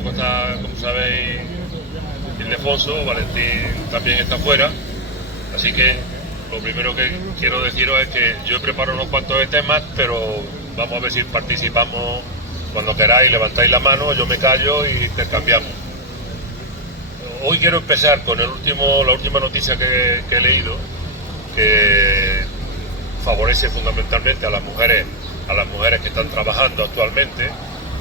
tampoco está, como sabéis, Ildefonso, Valentín también está fuera, así que lo primero que quiero deciros es que yo he preparado unos cuantos de temas, pero vamos a ver si participamos cuando queráis, levantáis la mano, yo me callo y intercambiamos. Hoy quiero empezar con la última noticia que he leído, que favorece fundamentalmente a las mujeres que están trabajando actualmente,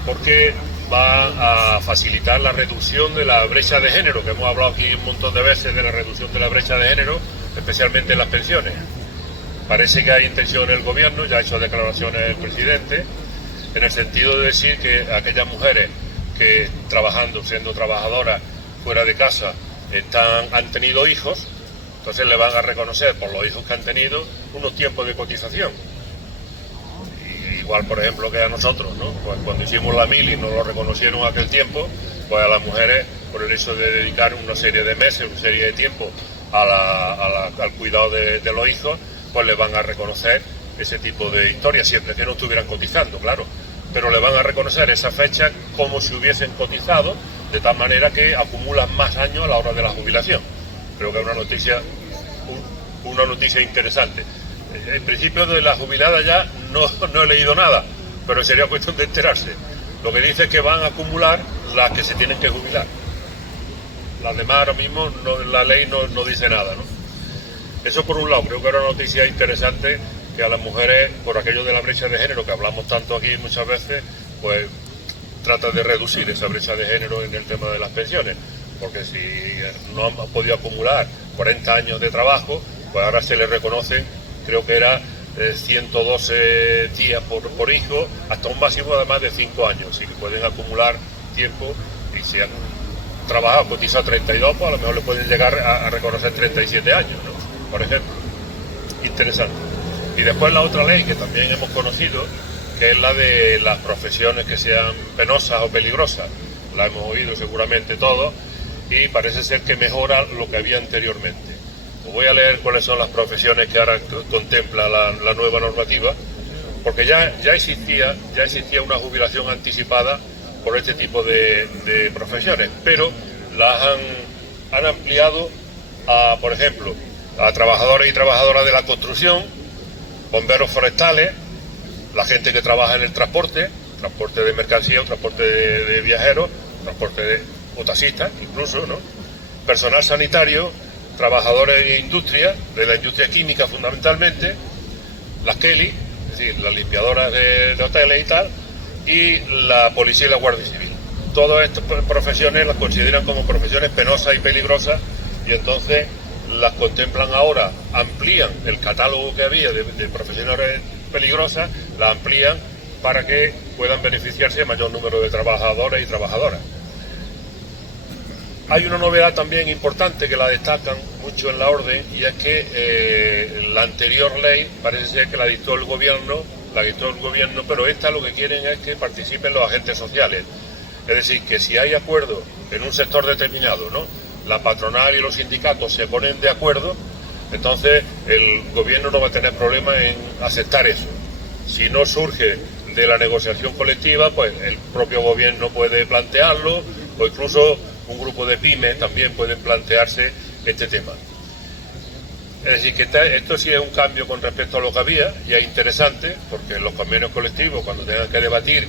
porque va a facilitar la reducción de la brecha de género, que hemos hablado aquí un montón de veces de la reducción de la brecha de género, especialmente en las pensiones. Parece que hay intención en el gobierno, ya ha hecho declaraciones el presidente, en el sentido de decir que aquellas mujeres que trabajando, siendo trabajadoras fuera de casa, han tenido hijos, entonces le van a reconocer por los hijos que han tenido unos tiempos de cotización. Igual, por ejemplo, que a nosotros, ¿no? Pues cuando hicimos la mili nos lo reconocieron aquel tiempo, pues a las mujeres, por el hecho de dedicar una serie de meses, una serie de tiempo al cuidado de los hijos, pues le van a reconocer ese tipo de historias, siempre que no estuvieran cotizando, claro. Pero le van a reconocer esa fecha como si hubiesen cotizado, de tal manera que acumulan más años a la hora de la jubilación. Creo que es una noticia interesante. En principio de la jubilada ya no he leído nada, pero sería cuestión de enterarse. Lo que dice es que van a acumular las que se tienen que jubilar. Las demás ahora mismo la ley no dice nada, ¿no? Eso por un lado, creo que era una noticia interesante, que a las mujeres, por aquello de la brecha de género que hablamos tanto aquí muchas veces, pues trata de reducir esa brecha de género en el tema de las pensiones, porque si no han podido acumular 40 años de trabajo, pues ahora se les reconocen, creo que era 112 días por hijo, hasta un máximo de más de 5 años, y que pueden acumular tiempo, y si han trabajado, cotizado 32, pues a lo mejor le pueden llegar a reconocer 37 años, ¿no? Por ejemplo. Interesante. Y después la otra ley que también hemos conocido, que es la de las profesiones que sean penosas o peligrosas. La hemos oído seguramente todos, y parece ser que mejora lo que había anteriormente. Os voy a leer cuáles son las profesiones que ahora contempla la nueva normativa, porque ya existía una jubilación anticipada por este tipo de profesiones, pero las han ampliado a, por ejemplo, a trabajadores y trabajadoras de la construcción, bomberos forestales, la gente que trabaja en el transporte de mercancías, transporte de viajeros, o taxistas incluso, ¿no? Personal sanitario, trabajadores de la industria química fundamentalmente, las Kelly, es decir, las limpiadoras de hoteles y tal, y la policía y la Guardia Civil. Todas estas profesiones las consideran como profesiones penosas y peligrosas, y entonces las contemplan ahora, amplían el catálogo que había de profesiones peligrosas, la amplían para que puedan beneficiarse de mayor número de trabajadores y trabajadoras. Hay una novedad también importante que la destacan mucho en la orden, y es que la anterior ley parece ser que la dictó el gobierno, pero esta lo que quieren es que participen los agentes sociales. Es decir, que si hay acuerdo en un sector determinado, ¿no?, la patronal y los sindicatos se ponen de acuerdo, entonces el gobierno no va a tener problema en aceptar eso. Si no surge de la negociación colectiva, pues el propio gobierno puede plantearlo, o incluso un grupo de pymes también pueden plantearse este tema. Es decir, que esto sí es un cambio con respecto a lo que había, y es interesante, porque en los convenios colectivos, cuando tengan que debatir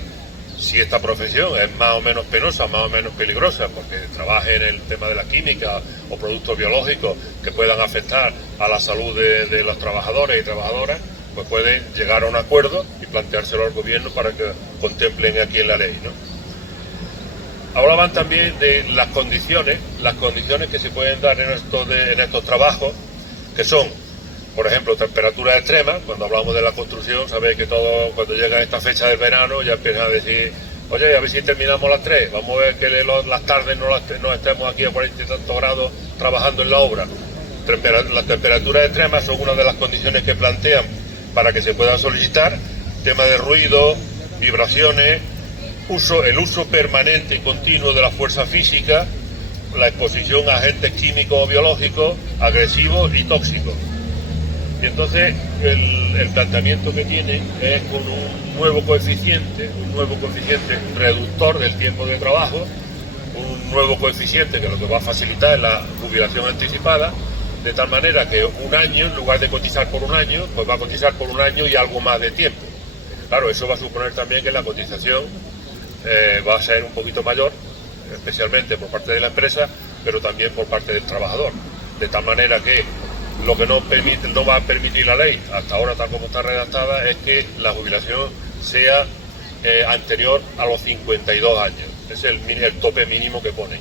si esta profesión es más o menos penosa, más o menos peligrosa, porque trabaje en el tema de la química o productos biológicos que puedan afectar a la salud de los trabajadores y trabajadoras, pues pueden llegar a un acuerdo y planteárselo al gobierno para que contemplen aquí en la ley, ¿no? Hablaban también de las condiciones que se pueden dar en estos trabajos, que son, por ejemplo, temperaturas extremas. Cuando hablamos de la construcción, sabéis que todo, cuando llega esta fecha del verano, ya empiezan a decir, oye, a ver si terminamos las 3, vamos a ver que las tardes no estemos aquí a 40 y tantos grados trabajando en la obra. Las temperaturas extremas son una de las condiciones que plantean para que se pueda solicitar, tema de ruido, vibraciones, el uso permanente y continuo de la fuerza física, la exposición a agentes químicos o biológicos, agresivos y tóxicos. Y entonces el planteamiento que tiene es con un nuevo coeficiente reductor del tiempo de trabajo, un nuevo coeficiente que lo que va a facilitar es la jubilación anticipada, de tal manera que un año, en lugar de cotizar por un año, pues va a cotizar por un año y algo más de tiempo. Claro, eso va a suponer también que la cotización va a ser un poquito mayor, especialmente por parte de la empresa, pero también por parte del trabajador. De tal manera que lo que no va a permitir la ley, hasta ahora tal como está redactada, es que la jubilación sea anterior a los 52 años. Es el tope mínimo que pone.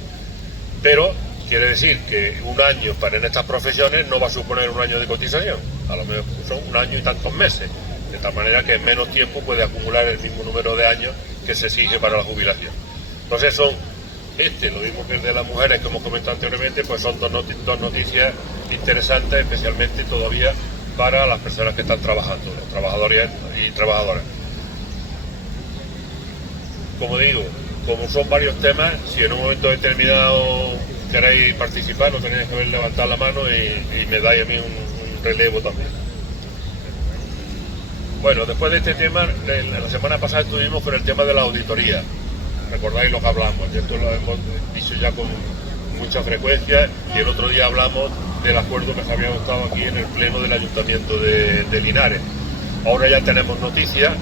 Pero quiere decir que un año en estas profesiones no va a suponer un año de cotización, a lo mejor son un año y tantos meses, de tal manera que en menos tiempo puede acumular el mismo número de años que se exige para la jubilación. Entonces son lo mismo que el de las mujeres que hemos comentado anteriormente, pues son dos noticias interesantes, especialmente todavía para las personas que están trabajando, los trabajadores y trabajadoras. Como digo, como son varios temas, si en un momento determinado queréis participar, no tenéis que ver levantar la mano y me dais a mí un relevo también. Bueno, después de este tema, la semana pasada estuvimos con el tema de la auditoría. Recordáis lo que hablamos, y esto lo hemos dicho ya con mucha frecuencia, y el otro día hablamos del acuerdo que se había adoptado aquí en el pleno del Ayuntamiento de Linares. Ahora ya tenemos noticias,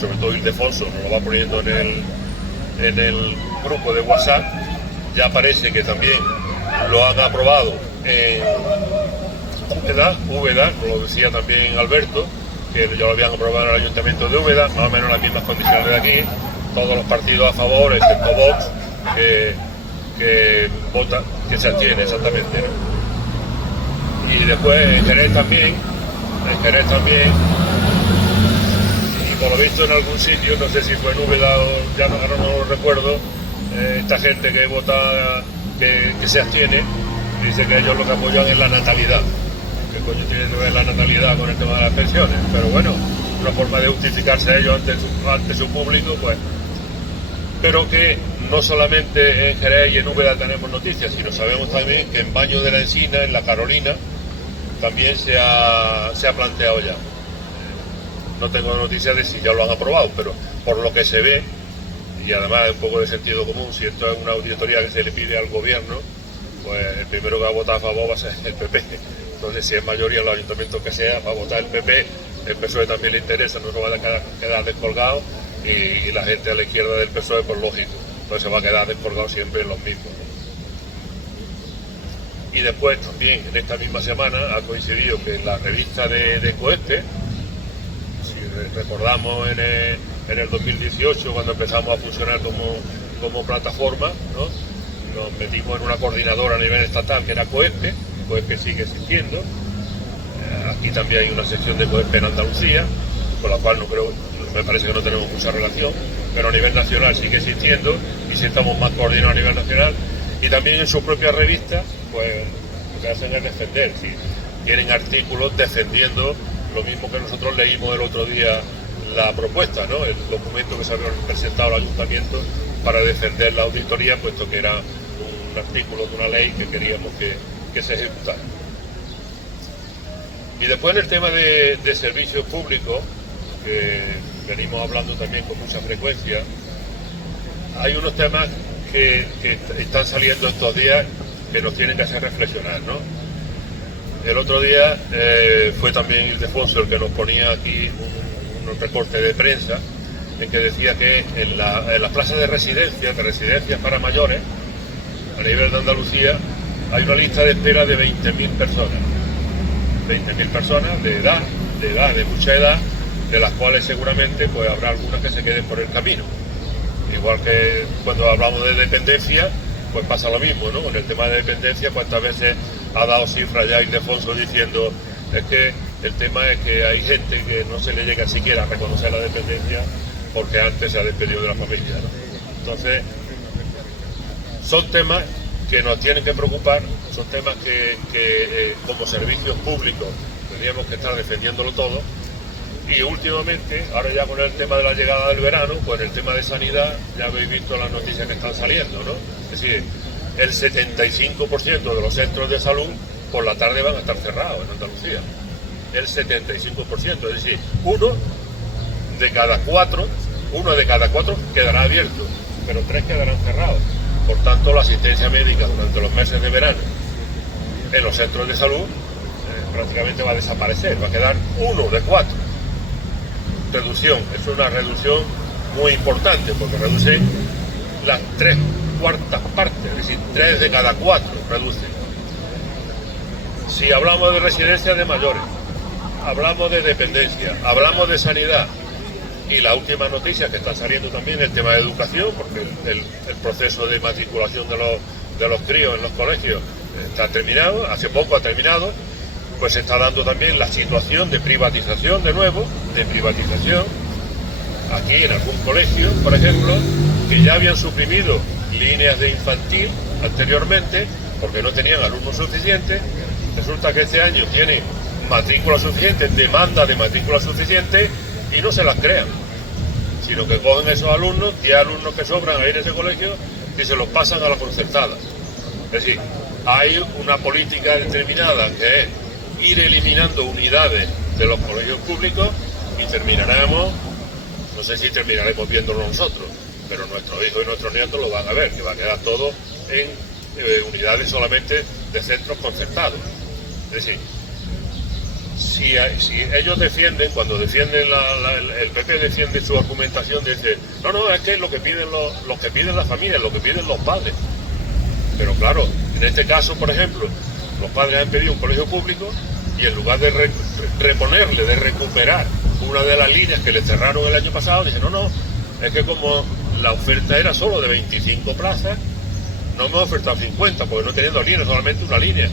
sobre todo Ildefonso nos lo va poniendo en el grupo de WhatsApp. Ya parece que también lo han aprobado en Úbeda, como lo decía también Alberto, que ya lo habían aprobado en el Ayuntamiento de Úbeda, más o menos las mismas condiciones de aquí, todos los partidos a favor, excepto Vox, que vota, que se abstiene exactamente, ¿no? Y después en Jerez también, y por lo visto en algún sitio, no sé si fue en Úbeda o ya no lo recuerdo, esta gente que vota, que se abstiene, dice que ellos lo que apoyan es la natalidad. ¿Qué coño tiene que ver la natalidad con el tema de las pensiones? Pero bueno, una forma de justificarse a ellos ante su público, pues. Pero que no solamente en Jerez y en Úbeda tenemos noticias, sino sabemos también que en Baño de la Encina, en la Carolina, también se ha planteado ya. No tengo noticias de si ya lo han aprobado, pero por lo que se ve, y además es un poco de sentido común, si esto es una auditoría que se le pide al gobierno, pues el primero que va a votar a favor va a ser el PP. Entonces, si es mayoría en los ayuntamientos que sea, va a votar el PP, el PSOE también le interesa, no se va a quedar descolgado, y la gente a la izquierda del PSOE, pues lógico, entonces se va a quedar descolgado siempre en los mismos. Y después también, en esta misma semana, ha coincidido que en la revista de COESPE, si recordamos en el 2018, cuando empezamos a funcionar como plataforma, ¿no? Nos metimos en una coordinadora a nivel estatal que era COESPE. COESPE sigue existiendo. Aquí también hay una sección de COESPE en Andalucía, con la cual me parece que no tenemos mucha relación, pero a nivel nacional sigue existiendo y sí estamos más coordinados a nivel nacional. Y también en su propia revista, pues lo que hacen es defender, ¿sí? Tienen artículos defendiendo lo mismo que nosotros leímos el otro día la propuesta, ¿no? El documento que se había presentado al ayuntamiento para defender la auditoría, puesto que era un artículo de una ley que queríamos que se ejecutara. Y después en el tema de servicios públicos, que venimos hablando también con mucha frecuencia, hay unos temas que están saliendo estos días que nos tienen que hacer reflexionar, ¿no? El otro día fue también Ildefonso el que nos ponía aquí un recorte de prensa en que decía que en las plazas de residencias para mayores, a nivel de Andalucía, hay una lista de espera de 20.000 personas. 20.000 personas de mucha edad, de las cuales seguramente pues habrá algunas que se queden por el camino. Igual que cuando hablamos de dependencia, pues pasa lo mismo, ¿no? Con el tema de dependencia, cuántas veces ha dado cifras ya Ildefonso diciendo es que el tema es que hay gente que no se le llega siquiera a reconocer la dependencia porque antes se ha despedido de la familia, ¿no? Entonces, son temas que nos tienen que preocupar, son temas que como servicios públicos tendríamos que estar defendiéndolo todo. Y últimamente, ahora ya con el tema de la llegada del verano, pues el tema de sanidad, ya habéis visto las noticias que están saliendo, ¿no? Es decir, el 75% de los centros de salud por la tarde van a estar cerrados en Andalucía. El 75%, es decir, uno de cada cuatro quedará abierto, pero 3 quedarán cerrados. Por tanto, la asistencia médica durante los meses de verano en los centros de salud prácticamente va a desaparecer, va a quedar 1 de 4. Reducción, es una reducción muy importante porque reducen las 3/4 partes, es decir, 3 de cada 4 reducen. Si hablamos de residencias de mayores, hablamos de dependencia, hablamos de sanidad y la última noticia que está saliendo también el tema de educación, porque el proceso de matriculación de los críos en los colegios está terminado, hace poco ha terminado, pues se está dando también la situación de privatización de nuevo, de privatización. Aquí en algún colegio, por ejemplo, que ya habían suprimido líneas de infantil anteriormente porque no tenían alumnos suficientes, resulta que este año tiene matrícula suficiente, demanda de matrícula suficiente y no se las crean, sino que cogen esos alumnos, 10 alumnos que sobran ahí en ese colegio y se los pasan a la concertada. Es decir, hay una política determinada que es ir eliminando unidades de los colegios públicos y terminaremos, no sé si terminaremos viéndolo nosotros, pero nuestros hijos y nuestros nietos lo van a ver, que va a quedar todo en unidades solamente de centros concertados. Es decir, si ellos defienden, cuando defienden el PP defiende su argumentación, dice, no, es que es lo que piden los que piden las familias, lo que piden los padres. Pero claro, en este caso, por ejemplo, los padres han pedido un colegio público y en lugar de reponerle, de recuperar una de las líneas que le cerraron el año pasado, dicen, no, es que como la oferta era solo de 25 plazas, no hemos ofertado 50, porque no teniendo líneas, solamente una línea.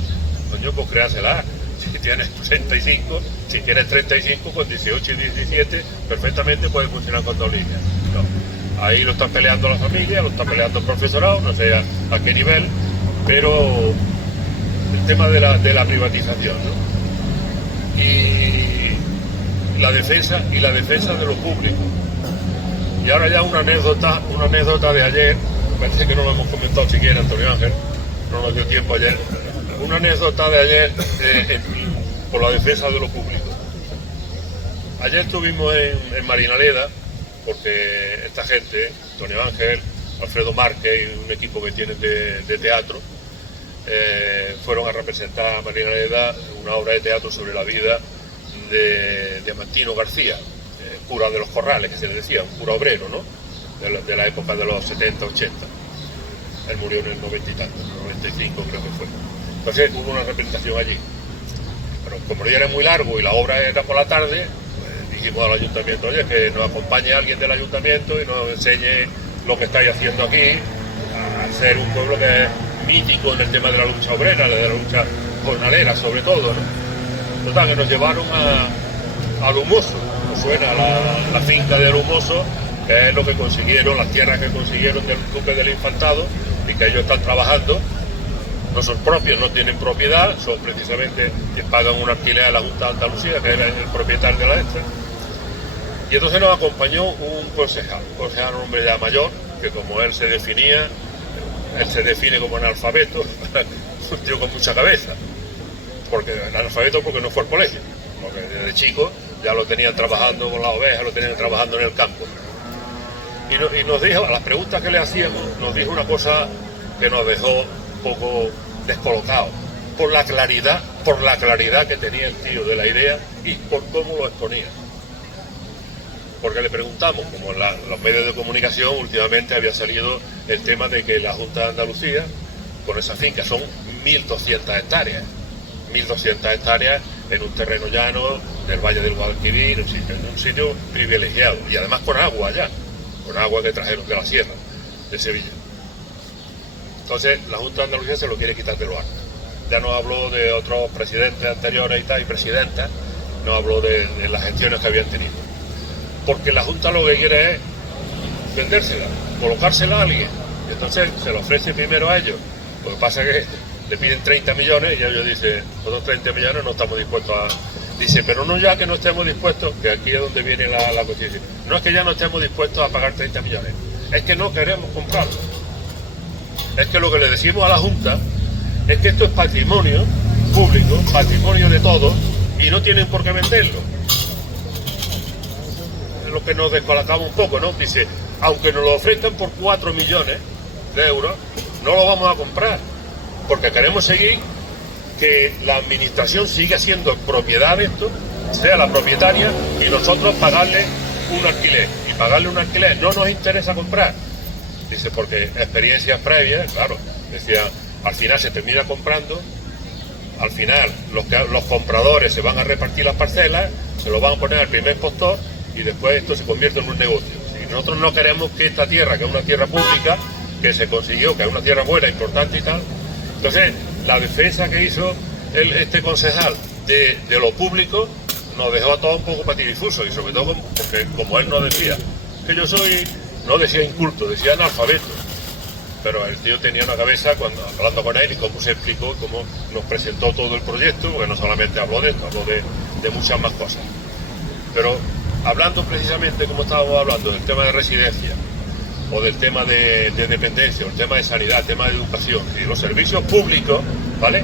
Coño, pues créasela. Si tienes 35, si tienes 35, con 18 y 17, perfectamente puede funcionar con 2 líneas. No. Ahí lo están peleando la familia, lo está peleando el profesorado, no sé a qué nivel, pero el tema de la privatización, ¿no? Y la defensa de lo público. Y ahora ya una anécdota de ayer, parece que no lo hemos comentado siquiera, Antonio Ángel, no nos dio tiempo ayer. Una anécdota de ayer por la defensa de lo público. Ayer estuvimos en Marinaleda, porque esta gente, Antonio Ángel, Alfredo Márquez y un equipo que tienen de teatro, fueron a representar a Marinaleda una obra de teatro sobre la vida de Diamantino García, cura de los Corrales, que se le decía, un cura obrero, ¿no? De la época de los 70, 80. Él murió en el 90 y tanto, en el 95 creo que fue. Entonces hubo una representación allí. Pero como el día era muy largo y la obra era por la tarde, pues dijimos al ayuntamiento, oye, que nos acompañe alguien del ayuntamiento y nos enseñe lo que estáis haciendo aquí, a ser un pueblo que es mítico en el tema de la lucha obrera, de la lucha jornalera sobre todo, ¿no? Total, que nos llevaron al Humoso, nos suena la finca del Humoso, que es lo que consiguieron, las tierras que consiguieron del Duque del Infantado y que ellos están trabajando. No son propios, no tienen propiedad, son precisamente que pagan un alquiler a la Junta de Andalucía, que era el propietario de la extra. Y entonces nos acompañó un concejal, un hombre ya mayor, que como él se definía, él se define como analfabeto, un tío con mucha cabeza, porque analfabeto porque no fue al colegio, porque desde chico ya lo tenían trabajando con las ovejas, lo tenían trabajando en el campo. Y nos dijo, a las preguntas que le hacíamos, nos dijo una cosa que nos dejó un poco descolocado, por la claridad que tenía el tío de la idea y por cómo lo exponía. Porque le preguntamos, como en los medios de comunicación últimamente había salido el tema de que la Junta de Andalucía, con esa finca, son 1.200 hectáreas. 1.200 hectáreas en un terreno llano del Valle del Guadalquivir, en un sitio privilegiado, y además con agua allá, con agua que trajeron de la sierra, de Sevilla. Entonces la Junta de Andalucía se lo quiere quitar de los arcos. Ya nos habló de otros presidentes anteriores y presidentas, nos habló de las gestiones que habían tenido. Porque la Junta lo que quiere es vendérsela, colocársela a alguien. Y entonces se lo ofrece primero a ellos. Lo que pasa es que le piden 30 millones y ellos dicen, nosotros 30 millones no estamos dispuestos a... Dice, pero no ya que no estemos dispuestos, que aquí es donde viene la cuestión. No es que ya no estemos dispuestos a pagar 30 millones, es que no queremos comprarlo. Es que lo que le decimos a la Junta es que esto es patrimonio público, patrimonio de todos, y no tienen por qué venderlo. Es lo que nos descolocamos un poco, ¿no? Dice, aunque nos lo ofrezcan por 4 millones de euros, no lo vamos a comprar, porque queremos seguir que la administración siga siendo propiedad de esto, sea la propietaria, y nosotros pagarle un alquiler. Y pagarle un alquiler no nos interesa comprar. Dice, porque experiencias previas, claro, decía, al final se termina comprando, al final los compradores se van a repartir las parcelas, se lo van a poner al primer postor y después esto se convierte en un negocio. Si nosotros no queremos que esta tierra, que es una tierra pública, que se consiguió, que es una tierra buena, importante y tal, entonces la defensa que hizo este concejal de lo público nos dejó a todos un poco patidifusos, y sobre todo porque, como él nos decía, que yo soy, no decía inculto, decía analfabeto, pero el tío tenía una cabeza, cuando hablando con él, y cómo se explicó, cómo nos presentó todo el proyecto, porque no solamente habló de esto, habló de muchas más cosas. Pero hablando precisamente, como estábamos hablando, del tema de residencia, o del tema de dependencia, o el tema de sanidad, el tema de educación, y los servicios públicos, ¿vale?,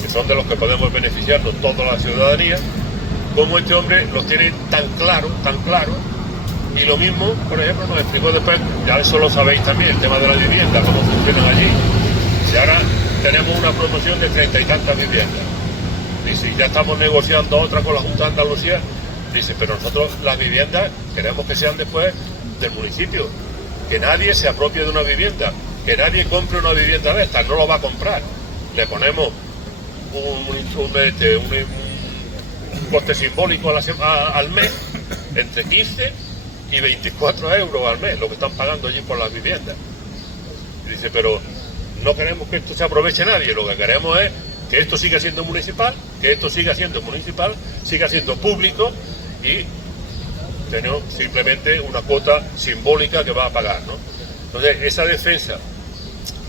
que son de los que podemos beneficiarnos toda la ciudadanía, como este hombre los tiene tan claro, y lo mismo, por ejemplo, nos explicó después, ya eso lo sabéis también, el tema de la vivienda, cómo funcionan allí. Si ahora tenemos una promoción de 30 y tantas viviendas, y si ya estamos negociando otra con la Junta de Andalucía, dice, pero nosotros las viviendas queremos que sean después del municipio, que nadie se apropie de una vivienda, que nadie compre una vivienda de estas, no lo va a comprar. Le ponemos un coste simbólico al mes, entre 15 y 24 euros al mes, lo que están pagando allí por las viviendas. Y dice, pero no queremos que esto se aproveche nadie, lo que queremos es que esto siga siendo municipal, siga siendo público, y tenemos simplemente una cuota simbólica que va a pagar, ¿no? Entonces, esa defensa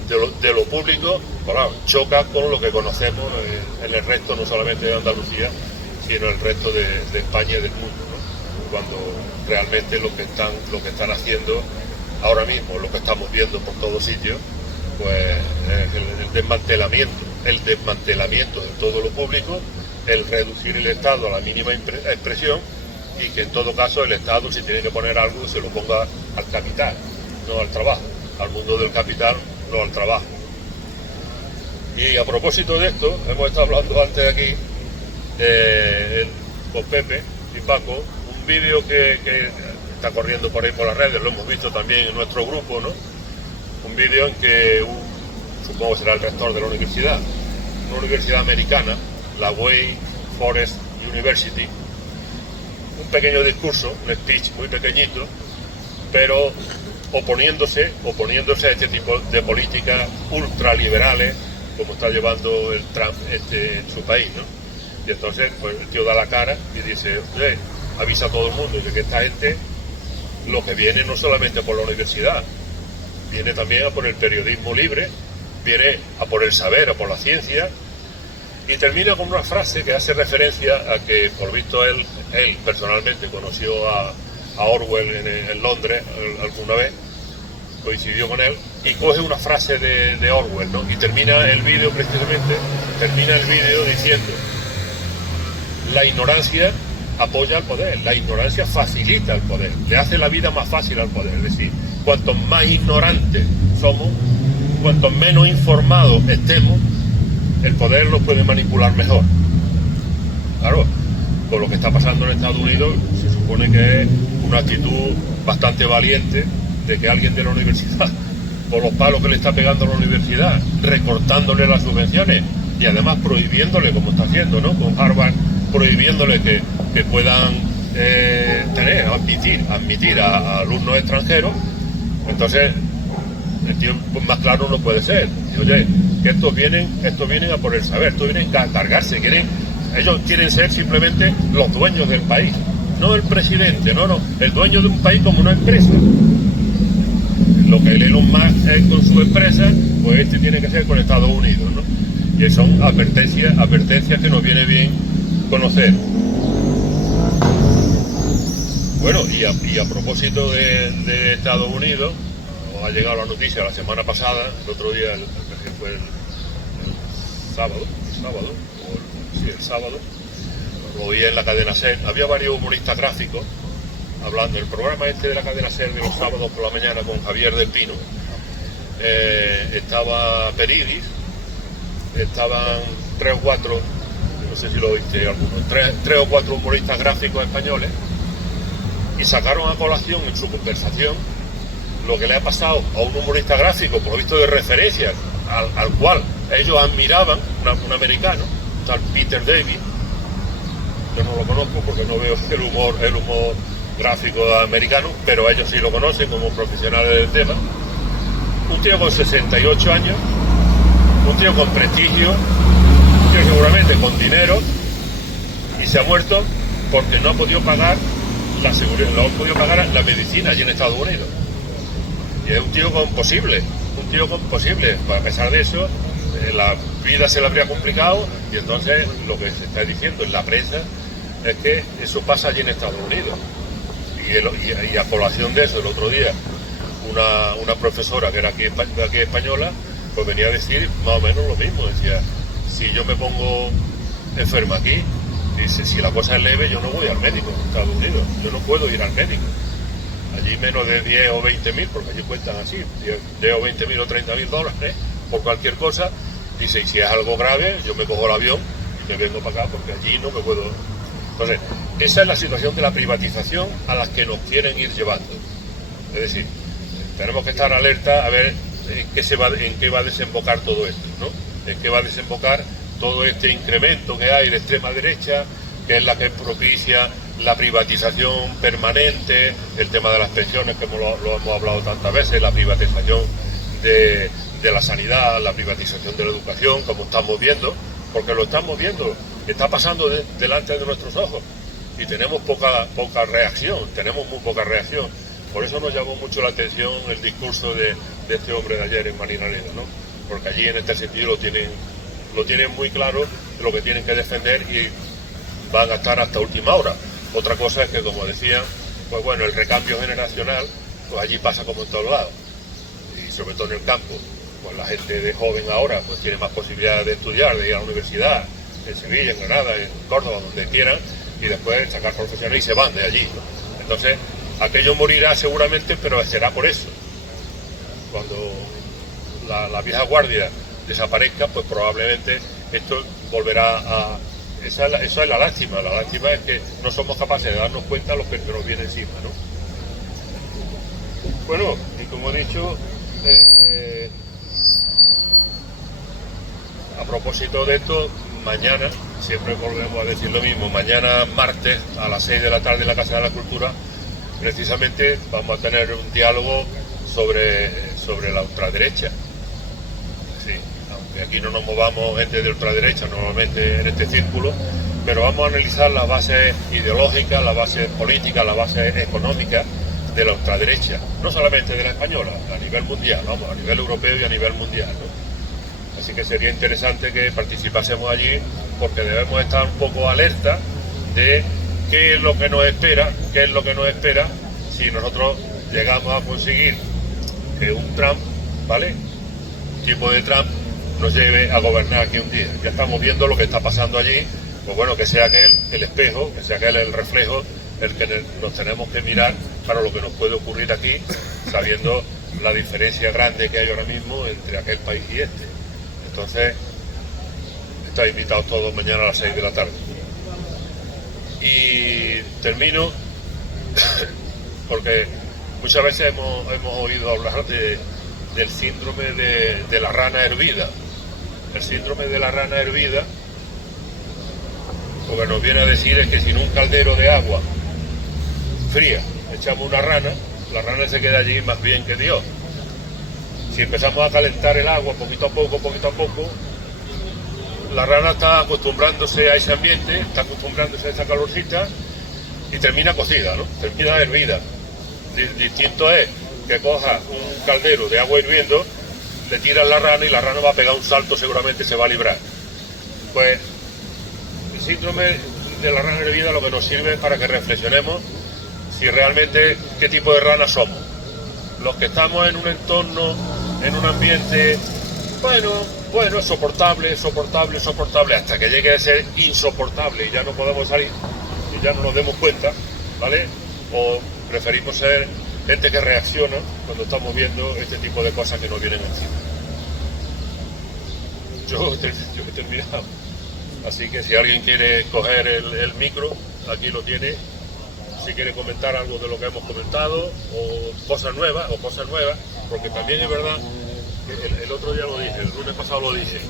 de lo público, bueno, choca con lo que conocemos en el resto, no solamente de Andalucía, sino el resto de España y del mundo, ¿no? Cuando realmente lo que están haciendo ahora mismo, lo que estamos viendo por todos sitios, pues el desmantelamiento de todo lo público, el reducir el Estado a la mínima expresión, y que en todo caso el Estado, si tiene que poner algo, se lo ponga al capital, no al trabajo, al mundo del capital, no al trabajo. Y a propósito de esto, hemos estado hablando antes aquí con Pepe y Paco, un vídeo que está corriendo por ahí por las redes, lo hemos visto también en nuestro grupo, ¿no? Un vídeo en que supongo que será el rector de la universidad, una universidad americana, la Wake Forest University, un pequeño discurso, un speech muy pequeñito, pero oponiéndose a este tipo de políticas ultraliberales como está llevando el Trump en su país, ¿no? Y entonces pues el tío da la cara y dice, avisa a todo el mundo de que esta gente lo que viene no solamente por la universidad, viene también a por el periodismo libre, viene a por el saber, a por la ciencia, y termina con una frase que hace referencia a que, por visto, él personalmente conoció a Orwell en Londres alguna vez, coincidió con él, y coge una frase de Orwell, ¿no? Y termina el vídeo diciendo, la ignorancia apoya al poder, la ignorancia facilita el poder, le hace la vida más fácil al poder. Es decir, cuanto más ignorantes somos, cuanto menos informados estemos, el poder lo puede manipular mejor. Claro, con lo que está pasando en Estados Unidos, se supone que es una actitud bastante valiente de que alguien de la universidad, por los palos que le está pegando a la universidad, recortándole las subvenciones y además prohibiéndole, como está haciendo, ¿no?, con Harvard, prohibiéndole que puedan admitir a alumnos extranjeros. Entonces el tío más claro no puede ser. Y, oye, que estos vienen a por el saber, estos vienen a cargarse, ellos quieren ser simplemente los dueños del país, no el presidente, no, el dueño de un país como una empresa. Lo que Elon Musk es con su empresa, pues este tiene que ser con Estados Unidos, ¿no? Y son advertencias que nos viene bien conocer. Bueno, y a propósito de Estados Unidos, nos ha llegado la noticia la semana pasada, el otro día, que fue el sábado, lo oí en la cadena SER, había varios humoristas gráficos hablando del programa este de la cadena SER de los sábados por la mañana con Javier del Pino, estaba Peridis, estaban 3 o 4, no sé si lo viste algunos, 3 o 4 humoristas gráficos españoles, y sacaron a colación en su conversación lo que le ha pasado a un humorista gráfico, por lo visto de referencia, al cual ellos admiraban, un americano, tal Peter David. Yo no lo conozco porque no veo el humor gráfico americano, pero ellos sí lo conocen como profesionales del tema. Un tío con 68 años, un tío con prestigio, un tío seguramente con dinero, y se ha muerto porque no ha podido pagar la seguridad, no ha podido pagar la medicina allí en Estados Unidos. Y es un tío con posible. A pesar de eso, la vida se le habría complicado, y entonces lo que se está diciendo en la prensa es que eso pasa allí en Estados Unidos. Y a colación de eso, el otro día, una profesora que era aquí española, pues venía a decir más o menos lo mismo. Decía, si yo me pongo enferma aquí, dice, si la cosa es leve, yo no voy al médico en Estados Unidos, yo no puedo ir al médico. Allí menos de 10 o 20 mil, porque allí cuentan así, 10 o 20 mil o 30 mil dólares por cualquier cosa. Dice, y si es algo grave, yo me cojo el avión y me vengo para acá, porque allí no me puedo. Entonces, esa es la situación de la privatización a la que nos quieren ir llevando. Es decir, tenemos que estar alerta a ver en qué va a desembocar todo esto, ¿no? En qué va a desembocar todo este incremento que hay de extrema derecha, que es la que propicia la privatización permanente, el tema de las pensiones, que lo hemos hablado tantas veces, la privatización de la sanidad, la privatización de la educación, como estamos viendo, porque lo estamos viendo, está pasando delante de nuestros ojos, y tenemos poca reacción, tenemos muy poca reacción. Por eso nos llamó mucho la atención el discurso de este hombre de ayer en Marinaleda, ¿no? Porque allí en este sentido lo tienen muy claro lo que tienen que defender, y van a estar hasta última hora. Otra cosa es que, como decían, pues bueno, el recambio generacional, pues allí pasa como en todos lados, y sobre todo en el campo. Pues la gente de joven ahora pues tiene más posibilidades de estudiar, de ir a la universidad, en Sevilla, en Granada, en Córdoba, donde quieran, y después sacar profesiones y se van de allí. Entonces, aquello morirá seguramente, pero será por eso. Cuando la vieja guardia desaparezca, pues probablemente esto volverá a... Esa es la lástima. La lástima es que no somos capaces de darnos cuenta de lo que nos viene encima, ¿no? Bueno, y como he dicho, a propósito de esto, mañana, siempre volvemos a decir lo mismo, mañana martes a las 6 de la tarde en la Casa de la Cultura, precisamente vamos a tener un diálogo sobre la ultraderecha. Sí, aunque aquí no nos movamos gente de ultraderecha normalmente en este círculo, pero vamos a analizar las bases ideológicas, las bases políticas, las bases económicas de la ultraderecha, no solamente de la española, a nivel mundial, vamos, a nivel europeo y a nivel mundial, ¿no? Así que sería interesante que participásemos allí, porque debemos estar un poco alerta de qué es lo que nos espera, si nosotros llegamos a conseguir que un Trump, ¿vale?, un tipo de Trump, nos lleve a gobernar aquí un día. Ya estamos viendo lo que está pasando allí, pues bueno, que sea aquel el espejo, que sea aquel el reflejo, el que nos tenemos que mirar para lo que nos puede ocurrir aquí, sabiendo la diferencia grande que hay ahora mismo entre aquel país y este. Entonces, estáis invitados todos mañana a las 6 de la tarde. Y termino porque muchas veces hemos oído hablar del síndrome de la rana hervida. El síndrome de la rana hervida, lo que nos viene a decir es que si en un caldero de agua fría echamos una rana, la rana se queda allí más bien que Dios. Si empezamos a calentar el agua poquito a poco, la rana está acostumbrándose a ese ambiente, está acostumbrándose a esa calorcita y termina cocida, ¿no? Termina hervida. Distinto es que coja un caldero de agua hirviendo, le tiras la rana y la rana va a pegar un salto, seguramente se va a librar. Pues el síndrome de la rana hervida lo que nos sirve es para que reflexionemos si realmente qué tipo de rana somos. Los que estamos en un entorno, en un ambiente, bueno, soportable, hasta que llegue a ser insoportable y ya no podemos salir, y ya no nos demos cuenta, ¿vale? O preferimos ser gente que reacciona cuando estamos viendo este tipo de cosas que nos vienen encima. Yo he terminado. Así que si alguien quiere coger el micro, aquí lo tiene. Si quiere comentar algo de lo que hemos comentado, o cosas nuevas, porque también es verdad que el otro día lo dije, el lunes pasado lo dije,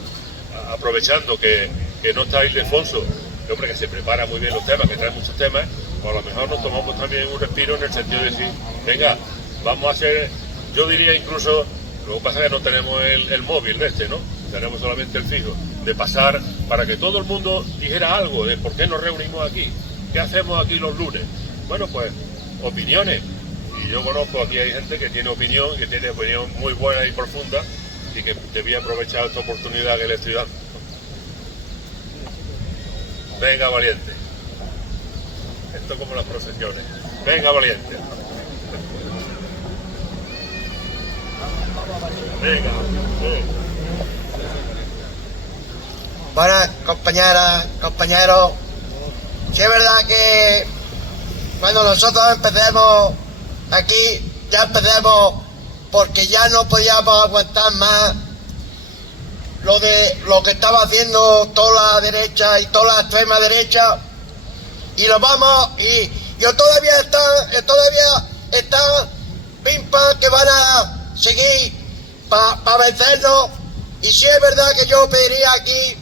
aprovechando que no está Ildefonso, el hombre que se prepara muy bien los temas, que trae muchos temas, pues a lo mejor nos tomamos también un respiro en el sentido de decir, venga, vamos a hacer, yo diría incluso, lo que pasa es que no tenemos el móvil ¿no? Tenemos solamente el fijo, de pasar para que todo el mundo dijera algo de por qué nos reunimos aquí, qué hacemos aquí los lunes. Bueno, pues opiniones, y yo conozco aquí hay gente que tiene opinión muy buena y profunda, y que debía aprovechar esta oportunidad que le estoy dando. Venga, valiente. Esto es como las procesiones. Venga, valiente. Venga. Buenas compañeras, compañeros. Sí es verdad que cuando nosotros empecemos aquí, ya empecemos porque ya no podíamos aguantar más lo que estaba haciendo toda la derecha y toda la extrema derecha, y lo vamos, y yo todavía están pimpas que van a seguir para vencernos. Y sí es verdad que yo pediría aquí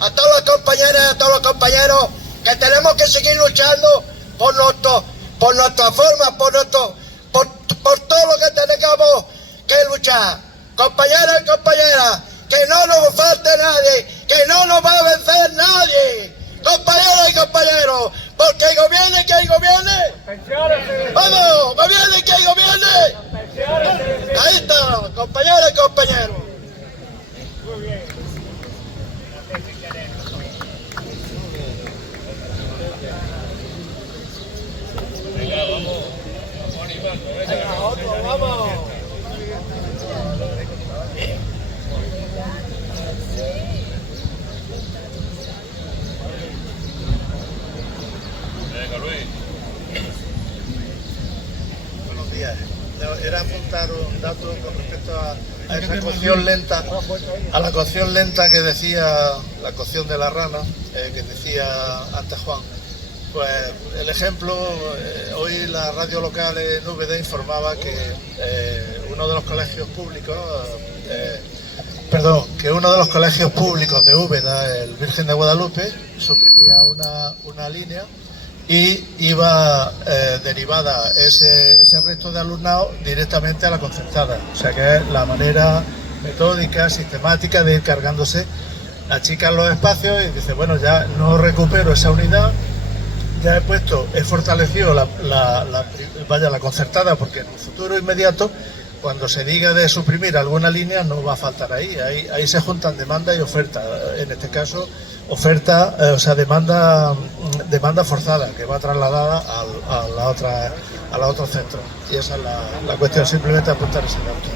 a todas las compañeras, a todos los compañeros, que tenemos que seguir luchando por nuestra forma, por todo lo que tengamos que luchar. Compañeras y compañeras, que no nos falte nadie, que no nos va a vencer nadie. Compañeras y compañeros, porque gobierne quien gobierne. Vamos, gobierne quien gobierne. Ahí está, compañeras y compañeros. Muy bien. Venga, vamos animando, venga, otro, vamos. Venga, Luis. Buenos días. Era apuntar un dato con respecto a esa cocción lenta, a la cocción lenta que decía, la cocción de la rana, que decía antes Juan. Pues el ejemplo, hoy la radio local en Úbeda informaba que uno de los colegios públicos, de Úbeda, el Virgen de Guadalupe, suprimía una línea y iba derivada ese resto de alumnado directamente a la concertada. O sea que es la manera metódica, sistemática de ir cargándose, achican los espacios y dice, bueno, ya no recupero esa unidad, ya he fortalecido la concertada, porque en un futuro inmediato, cuando se diga de suprimir alguna línea, no va a faltar ahí se juntan demanda y oferta, en este caso oferta, demanda forzada, que va trasladada a la otro centro, y esa es la cuestión, simplemente apuntar ese dato.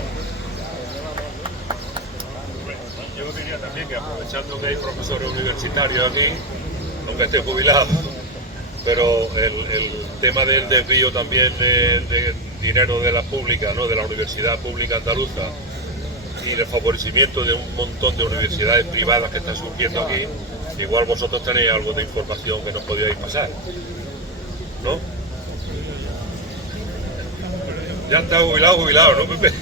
Yo diría también que, aprovechando que hay profesores universitarios aquí, aunque esté jubilado, pero el tema del desvío también de dinero de la pública, ¿no?, de la Universidad Pública Andaluza, y el favorecimiento de un montón de universidades privadas que están surgiendo aquí, igual vosotros tenéis algo de información que nos podríais pasar, ¿no? Ya está jubilado, ¿no, Pepe?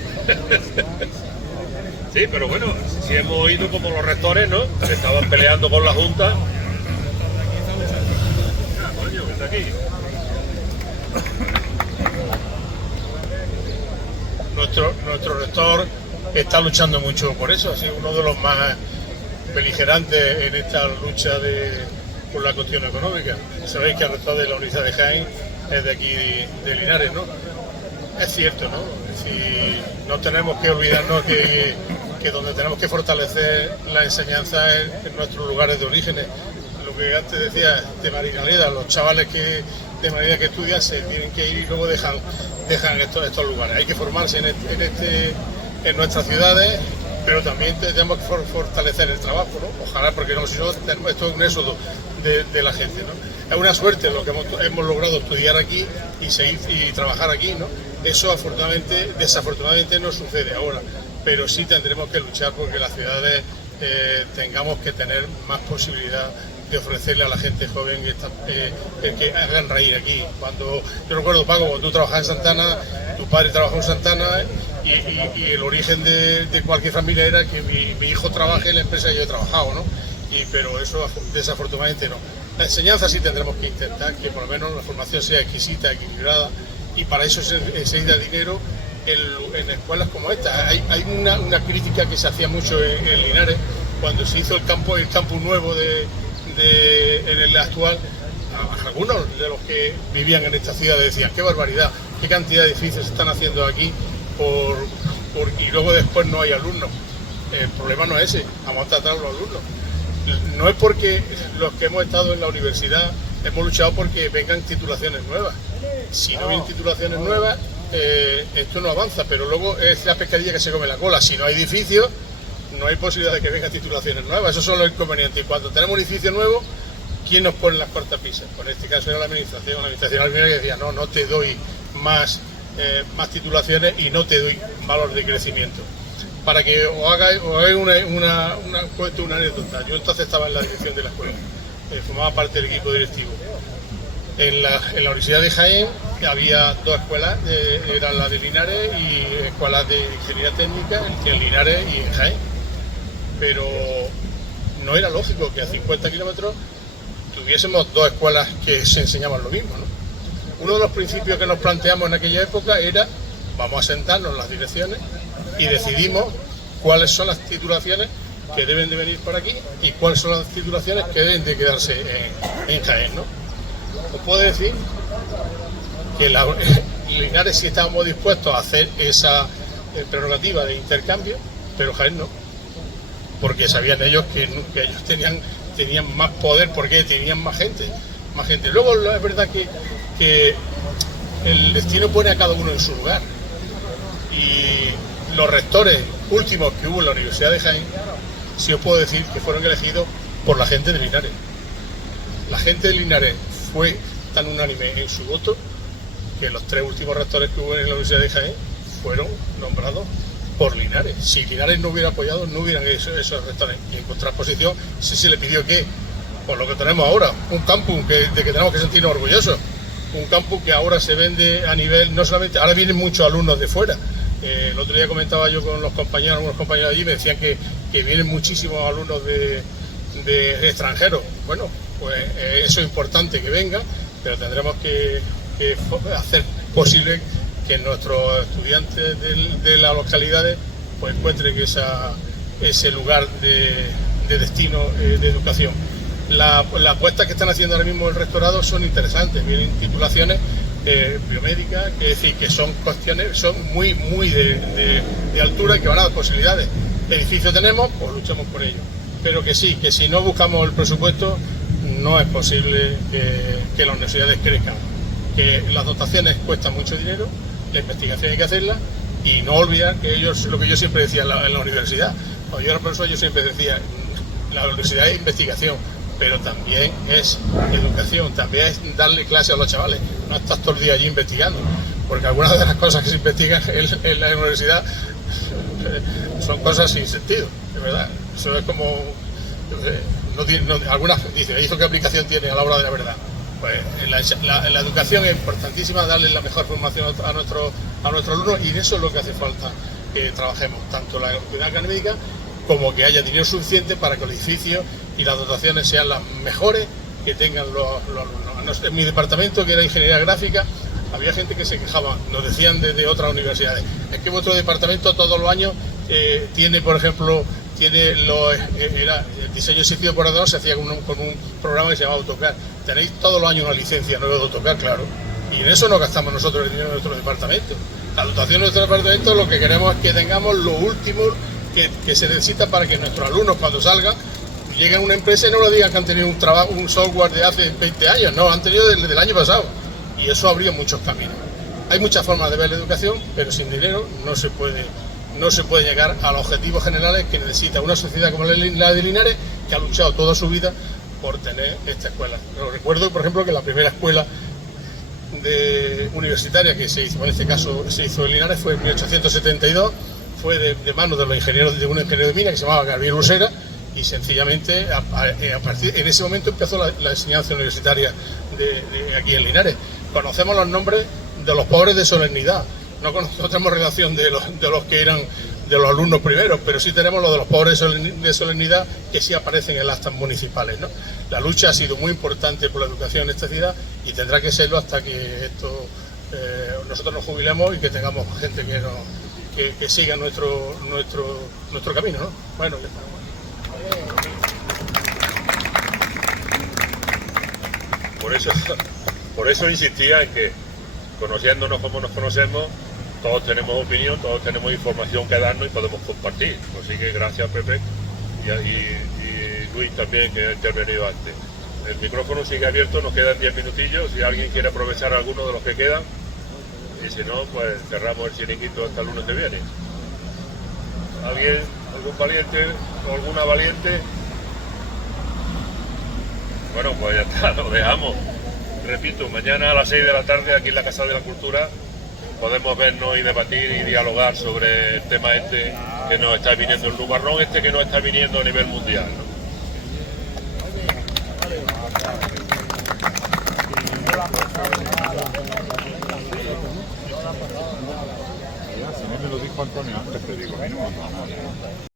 Sí, pero bueno, si hemos oído como los rectores, ¿no?, que estaban peleando con la Junta. Aquí. Nuestro rector está luchando mucho por eso, ha sido uno de los más beligerantes en esta lucha por la cuestión económica. Sabéis que el rector de la Universidad de Jaén es de aquí de Linares, ¿no? Es cierto, ¿no? Es decir, no tenemos que olvidarnos que donde tenemos que fortalecer la enseñanza es en nuestros lugares de orígenes. Lo que antes decía de Marinaleda, los chavales de manera que estudian se tienen que ir y luego dejan estos lugares. Hay que formarse en nuestras ciudades, pero también tenemos que fortalecer el trabajo, ¿no? Ojalá, porque no, si no, esto es un éxodo de la gente, ¿no? Es una suerte lo que hemos logrado estudiar aquí y seguir y trabajar aquí, ¿no? Eso desafortunadamente no sucede ahora, pero sí tendremos que luchar porque las ciudades tengamos que tener más posibilidad de ofrecerle a la gente joven que hagan reír aquí. Yo recuerdo, Paco, cuando tú trabajabas en Santana, tu padre trabajó en Santana y el origen de cualquier familia era que mi hijo trabaje en la empresa que yo he trabajado, ¿no? Pero eso desafortunadamente no. La enseñanza sí tendremos que intentar que por lo menos la formación sea exquisita, equilibrada, y para eso se necesita dinero en escuelas como esta. Hay una crítica que se hacía mucho en Linares cuando se hizo el campus nuevo en el actual. Algunos de los que vivían en esta ciudad decían: qué barbaridad, qué cantidad de edificios se están haciendo aquí y luego después no hay alumnos. El problema no es ese, vamos a tratar a los alumnos. No es porque los que hemos estado en la universidad hemos luchado porque vengan titulaciones nuevas. Si no vienen titulaciones nuevas, esto no avanza, pero luego es la pescadilla que se come la cola. Si no hay edificios, no hay posibilidad de que vengan titulaciones nuevas. Esos son los inconvenientes. Y cuando tenemos un edificio nuevo, ¿quién nos pone las cortapisas? Pues en este caso era la administración que decía: no te doy más titulaciones y no te doy valor de crecimiento. Para que os hagáis una anécdota, yo entonces estaba en la dirección de la escuela, formaba parte del equipo directivo. En la Universidad de Jaén había dos escuelas, eran la de Linares y escuelas de ingeniería técnica en Linares y en Jaén. Pero no era lógico que a 50 kilómetros tuviésemos dos escuelas que se enseñaban lo mismo, ¿no? Uno de los principios que nos planteamos en aquella época era: vamos a sentarnos en las direcciones y decidimos cuáles son las titulaciones que deben de venir por aquí y cuáles son las titulaciones que deben de quedarse en Jaén, ¿no? Os puedo decir que Linares sí estábamos dispuestos a hacer esa prerrogativa de intercambio, pero Jaén no, porque sabían ellos que ellos tenían más poder porque tenían más gente. Luego es verdad que el destino pone a cada uno en su lugar, y los rectores últimos que hubo en la Universidad de Jaén, sí os puedo decir que fueron elegidos por la gente de Linares. La gente de Linares fue tan unánime en su voto que los tres últimos rectores que hubo en la Universidad de Jaén fueron nombrados por Linares. Si Linares no hubiera apoyado, no hubieran esos rectores. Y en contraposición, sí se le pidió que, por lo que tenemos ahora, un campus de que tenemos que sentirnos orgullosos, un campus que ahora se vende a nivel, no solamente, ahora vienen muchos alumnos de fuera. El otro día comentaba yo con algunos compañeros allí, me decían que vienen muchísimos alumnos de extranjeros. Bueno, pues eso es importante que vengan, pero tendremos que hacer posible que nuestros estudiantes de las localidades pues encuentren ese lugar de destino de educación. Las apuestas que están haciendo ahora mismo el rectorado son interesantes, vienen titulaciones biomédicas, es decir, que son cuestiones, son muy de altura y que van a dar posibilidades. Edificio tenemos, pues luchamos por ello, pero que sí, que si no buscamos el presupuesto no es posible que las universidades crezcan, que las dotaciones cuestan mucho dinero, la investigación hay que hacerla, y no olvidar que lo que yo siempre decía en la universidad, cuando yo era profesor yo siempre decía: la universidad es investigación, pero también es educación, también es darle clase a los chavales, no estás todo el día allí investigando, porque algunas de las cosas que se investigan en la universidad son cosas sin sentido, de verdad. Eso es como, algunas dicen: ¿eso qué aplicación tiene a la hora de la verdad? Pues en la educación es importantísima darle la mejor formación a nuestros alumnos, y eso es lo que hace falta que trabajemos, tanto la comunidad académica como que haya dinero suficiente para que los edificios y las dotaciones sean las mejores que tengan los alumnos. En mi departamento, que era ingeniería gráfica, había gente que se quejaba, nos decían desde otras universidades: es que vuestro departamento todos los años tiene, por ejemplo, el diseño existido por ordenador se hacía con un programa que se llama AutoCAD. Tenéis todos los años una licencia nueva de AutoCAD, claro, y en eso no gastamos nosotros el dinero de nuestro departamento. La dotación de nuestro departamento, lo que queremos es que tengamos lo último que se necesita para que nuestros alumnos, cuando salgan, lleguen a una empresa y no le digan que han tenido un software de hace 20 años, no, han tenido desde el año pasado, y eso abría muchos caminos. Hay muchas formas de ver la educación, pero sin dinero no se puede llegar a los objetivos generales que necesita una sociedad como la de Linares, que ha luchado toda su vida por tener esta escuela. Pero recuerdo, por ejemplo, que la primera escuela universitaria que se hizo, en este caso se hizo en Linares, fue en 1872, fue de manos de los ingenieros, de un ingeniero de mina que se llamaba Gabriel Usera, y sencillamente en ese momento empezó la enseñanza universitaria de aquí en Linares. Conocemos los nombres de los pobres de solemnidad, no tenemos relación de los que eran de los alumnos primeros, pero sí tenemos lo de los pobres de solemnidad que sí aparecen en las actas municipales, ¿no? La lucha ha sido muy importante por la educación en esta ciudad y tendrá que serlo hasta que nosotros nos jubilemos y que tengamos gente que siga nuestro camino, ¿no? Bueno, por eso insistía en que, conociéndonos como nos conocemos, todos tenemos opinión, todos tenemos información que darnos y podemos compartir. Así que gracias, Pepe, y Luis también, que ha intervenido antes. El micrófono sigue abierto, nos quedan 10 minutillos, si alguien quiere aprovechar alguno de los que quedan, y si no, pues cerramos el chiringuito hasta el lunes que viene. ¿Alguien, algún valiente o alguna valiente? Bueno, pues ya está, lo dejamos. Repito, mañana a las 6 de la tarde aquí en la Casa de la Cultura podemos vernos y debatir y dialogar sobre el tema este que nos está viniendo, el nubarrón este que nos está viniendo a nivel mundial, ¿no? Si no me lo dijo Antonio antes, te digo, a mí no me